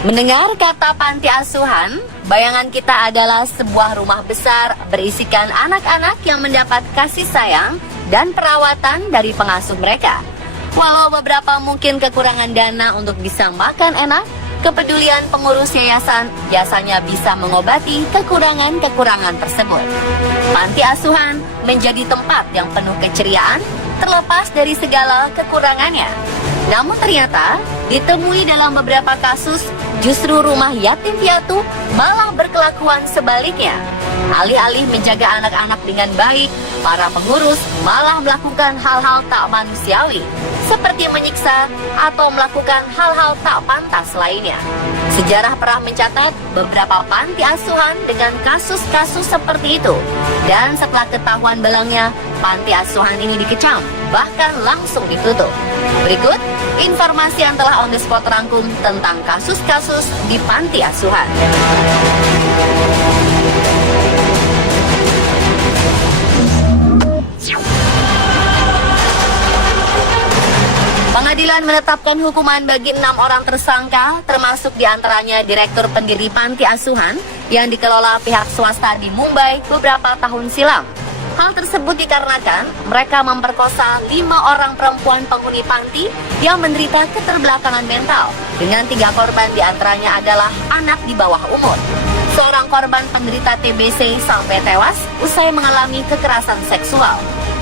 Mendengar kata panti asuhan, bayangan kita adalah sebuah rumah besar berisikan anak-anak yang mendapat kasih sayang dan perawatan dari pengasuh mereka. Walau beberapa mungkin kekurangan dana untuk bisa makan enak, kepedulian pengurus yayasan biasanya bisa mengobati kekurangan-kekurangan tersebut. Panti asuhan menjadi tempat yang penuh keceriaan, terlepas dari segala kekurangannya. Namun ternyata, ditemui dalam beberapa kasus, justru rumah yatim piatu malah berkelakuan sebaliknya. Alih-alih menjaga anak-anak dengan baik, para pengurus malah melakukan hal-hal tak manusiawi, seperti menyiksa atau melakukan hal-hal tak pantas lainnya. Sejarah pernah mencatat beberapa panti asuhan dengan kasus-kasus seperti itu. Dan setelah ketahuan belangnya, panti asuhan ini dikecam, bahkan langsung ditutup. Berikut informasi yang telah on the spot rangkum tentang kasus-kasus di panti asuhan. Pengadilan menetapkan hukuman bagi 6 orang tersangka, termasuk diantaranya Direktur Pendiri Panti Asuhan yang dikelola pihak swasta di Mumbai beberapa tahun silam. Hal tersebut dikarenakan mereka memperkosa 5 orang perempuan penghuni panti yang menderita keterbelakangan mental, dengan 3 korban diantaranya adalah anak di bawah umur. Seorang korban penderita TBC sampai tewas usai mengalami kekerasan seksual.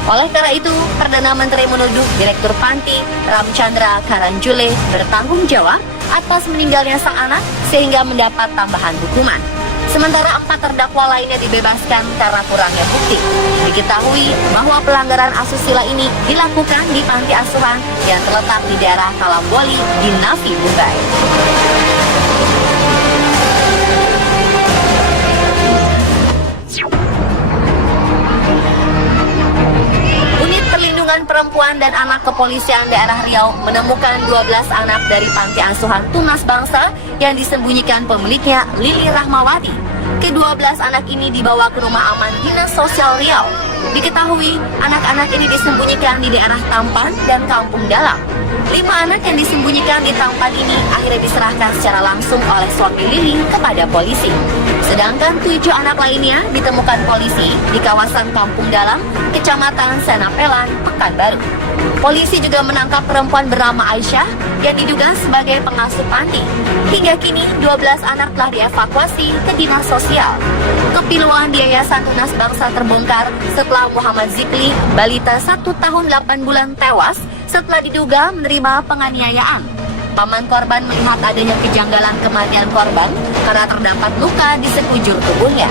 Oleh karena itu, Perdana Menteri menuduh Direktur Panti, Ramchandra Karanjule, bertanggung jawab atas meninggalnya sang anak sehingga mendapat tambahan hukuman. Sementara 4 terdakwa lainnya dibebaskan karena kurangnya bukti. Diketahui bahwa pelanggaran asusila ini dilakukan di panti asuhan yang terletak di daerah Kalamboli di Navi Mumbai. Perempuan dan anak kepolisian daerah Riau menemukan 12 anak dari panti asuhan Tunas Bangsa yang disembunyikan pemiliknya Lili Rahmawati. Ke-12 anak ini dibawa ke rumah aman Dinas Sosial Riau. Diketahui anak-anak ini disembunyikan di daerah Tampan dan Kampung Dalam. 5 anak yang disembunyikan di Tampan ini akhirnya diserahkan secara langsung oleh suami Lili kepada polisi. Sedangkan 7 anak lainnya ditemukan polisi di kawasan Kampung Dalam, Kecamatan Senapelan, Pekanbaru. Polisi juga menangkap perempuan bernama Aisyah yang diduga sebagai pengasuh panti. Hingga kini 12 anak telah dievakuasi ke Dinas Sosial. Kepiluan di Yayasan Tunas Bangsa terbongkar setelah Muhammad Zikli, balita 1 tahun 8 bulan tewas setelah diduga menerima penganiayaan. Paman korban melihat adanya kejanggalan kematian korban karena terdapat luka di sekujur tubuhnya.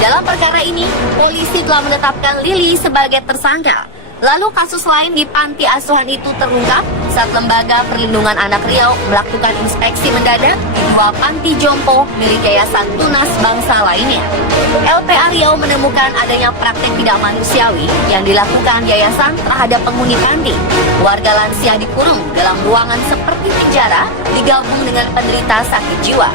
Dalam perkara ini, polisi telah menetapkan Lili sebagai tersangka. Lalu kasus lain di panti asuhan itu terungkap saat Lembaga Perlindungan Anak Riau melakukan inspeksi mendadak di 2 panti jompo milik Yayasan Tunas Bangsa lainnya. LPA Riau menemukan adanya praktek tidak manusiawi yang dilakukan yayasan terhadap penghuni panti. Warga lansia dikurung dalam ruangan seperti penjara digabung dengan penderita sakit jiwa.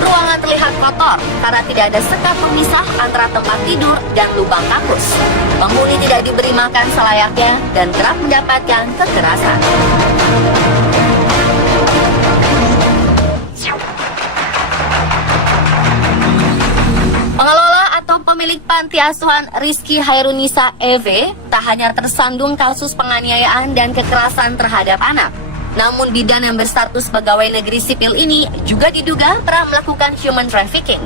Ruangan terlihat kotor karena tidak ada sekat pemisah antara tempat tidur dan lubang kakus. Penghuni tidak diberi makan selayaknya dan kerap mendapatkan kekerasan. Pengelola atau pemilik panti asuhan Rizky Hairunisa EV tak hanya tersandung kasus penganiayaan dan kekerasan terhadap anak, namun bidan yang berstatus pegawai negeri sipil ini juga diduga pernah melakukan human trafficking.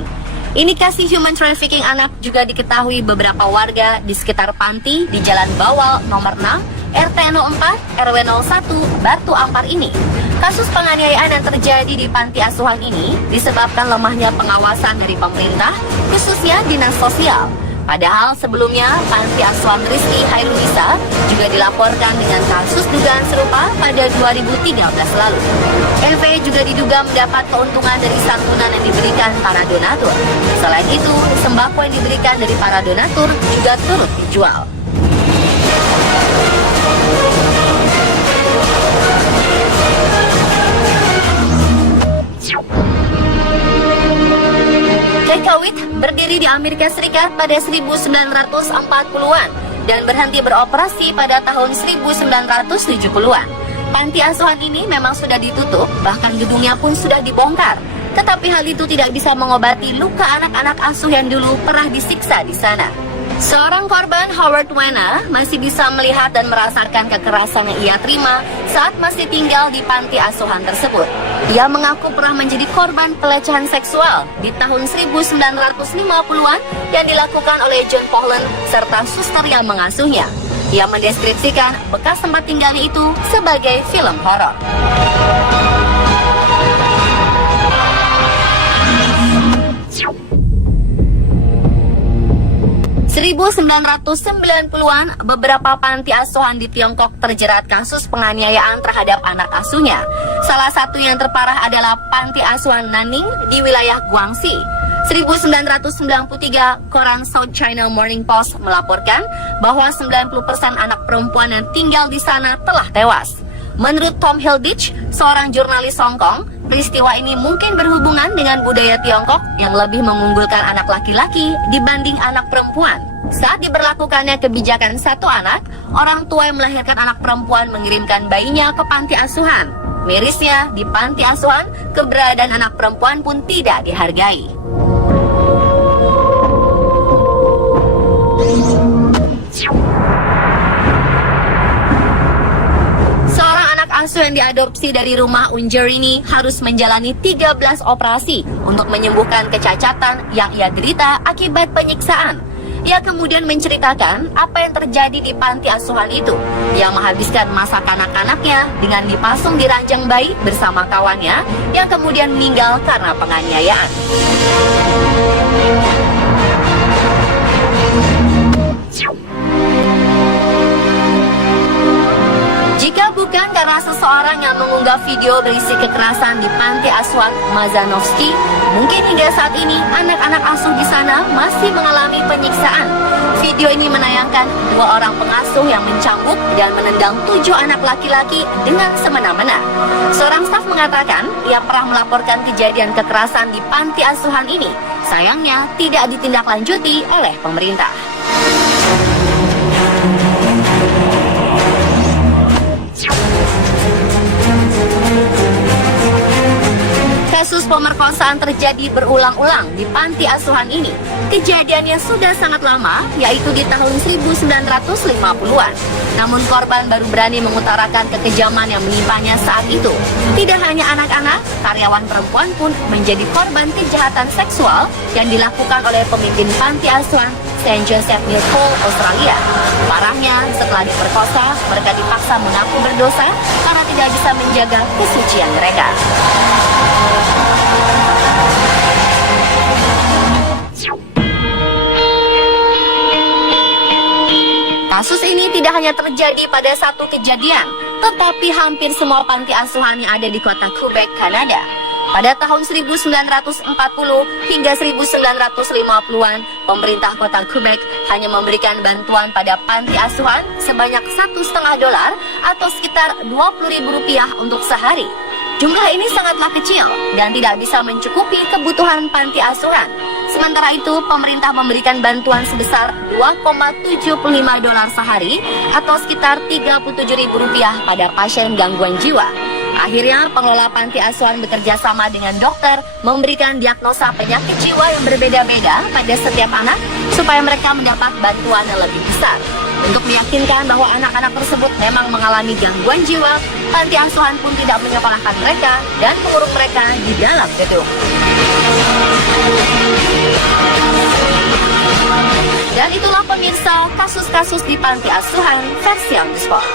Indikasi human trafficking anak juga diketahui beberapa warga di sekitar panti di Jalan Bawal nomor 6, RT 04, RW 01, Batu Ampar ini. Kasus penganiayaan yang terjadi di panti asuhan ini disebabkan lemahnya pengawasan dari pemerintah, khususnya Dinas Sosial. Padahal sebelumnya panti asuhan Rizky Hairunisa juga dilaporkan dengan kasus dugaan serupa pada 2013 lalu. LV juga diduga mendapat keuntungan dari santunan yang diberikan para donatur. Selain itu, sembako yang diberikan dari para donatur juga turut dijual. Kawit berdiri di Amerika Serikat pada 1940-an dan berhenti beroperasi pada tahun 1970-an. Panti asuhan ini memang sudah ditutup, bahkan gedungnya pun sudah dibongkar. Tetapi hal itu tidak bisa mengobati luka anak-anak asuh yang dulu pernah disiksa di sana. Seorang korban, Howard Wena, masih bisa melihat dan merasakan kekerasan yang ia terima saat masih tinggal di panti asuhan tersebut. Ia mengaku pernah menjadi korban pelecehan seksual di tahun 1950-an yang dilakukan oleh John Poland serta suster yang mengasuhnya. Ia mendeskripsikan bekas tempat tinggalnya itu sebagai film horor. 1990-an, beberapa panti asuhan di Tiongkok terjerat kasus penganiayaan terhadap anak asuhnya. Salah satu yang terparah adalah panti asuhan Nanning di wilayah Guangxi. 1993, koran South China Morning Post melaporkan bahwa 90% anak perempuan yang tinggal di sana telah tewas. Menurut Tom Hilditch, seorang jurnalis Hong Kong, peristiwa ini mungkin berhubungan dengan budaya Tiongkok yang lebih mengunggulkan anak laki-laki dibanding anak perempuan. Saat diberlakukannya kebijakan satu anak, orang tua yang melahirkan anak perempuan mengirimkan bayinya ke panti asuhan. Mirisnya, di panti asuhan, keberadaan anak perempuan pun tidak dihargai. Asuh yang diadopsi dari rumah Unjer ini harus menjalani 13 operasi untuk menyembuhkan kecacatan yang ia derita akibat penyiksaan. Ia kemudian menceritakan apa yang terjadi di panti asuhan itu. Ia menghabiskan masa kanak-kanaknya dengan dipasung di ranjang bayi bersama kawannya yang kemudian meninggal karena penganiayaan. Jika bukan karena seseorang yang mengunggah video berisi kekerasan di panti asuhan Mazanovsky, mungkin hingga saat ini anak-anak asuh di sana masih mengalami penyiksaan. Video ini menayangkan dua orang pengasuh yang mencambuk dan menendang 7 anak laki-laki dengan semena-mena. Seorang staf mengatakan ia pernah melaporkan kejadian kekerasan di panti asuhan ini. Sayangnya tidak ditindaklanjuti oleh pemerintah. Kasus pemerkosaan terjadi berulang-ulang di panti asuhan ini. Kejadiannya sudah sangat lama, yaitu di tahun 1950-an. Namun korban baru berani mengutarakan kekejaman yang menimpanya saat itu. Tidak hanya anak-anak, karyawan perempuan pun menjadi korban kejahatan seksual yang dilakukan oleh pemimpin panti asuhan St. Joseph Mill Hall, Australia. Parahnya, setelah diperkosa, mereka dipaksa mengaku berdosa karena tidak bisa menjaga kesucian mereka. Kasus ini tidak hanya terjadi pada satu kejadian, tetapi hampir semua panti asuhan yang ada di kota Quebec, Kanada. Pada tahun 1940 hingga 1950-an, pemerintah kota Quebec hanya memberikan bantuan pada panti asuhan sebanyak $1,5 atau sekitar Rp20.000 untuk sehari. Jumlah ini sangatlah kecil dan tidak bisa mencukupi kebutuhan panti asuhan. Sementara itu, pemerintah memberikan bantuan sebesar $2,75 sehari atau sekitar Rp37.000 pada pasien gangguan jiwa. Akhirnya, pengelola panti asuhan bekerja sama dengan dokter memberikan diagnosa penyakit jiwa yang berbeda-beda pada setiap anak supaya mereka mendapat bantuan yang lebih besar. Untuk meyakinkan bahwa anak-anak tersebut memang mengalami gangguan jiwa, panti asuhan pun tidak menyekolahkan mereka dan mengurung mereka di dalam gedung. Dan itulah pemirsa kasus-kasus di panti asuhan versi Sport.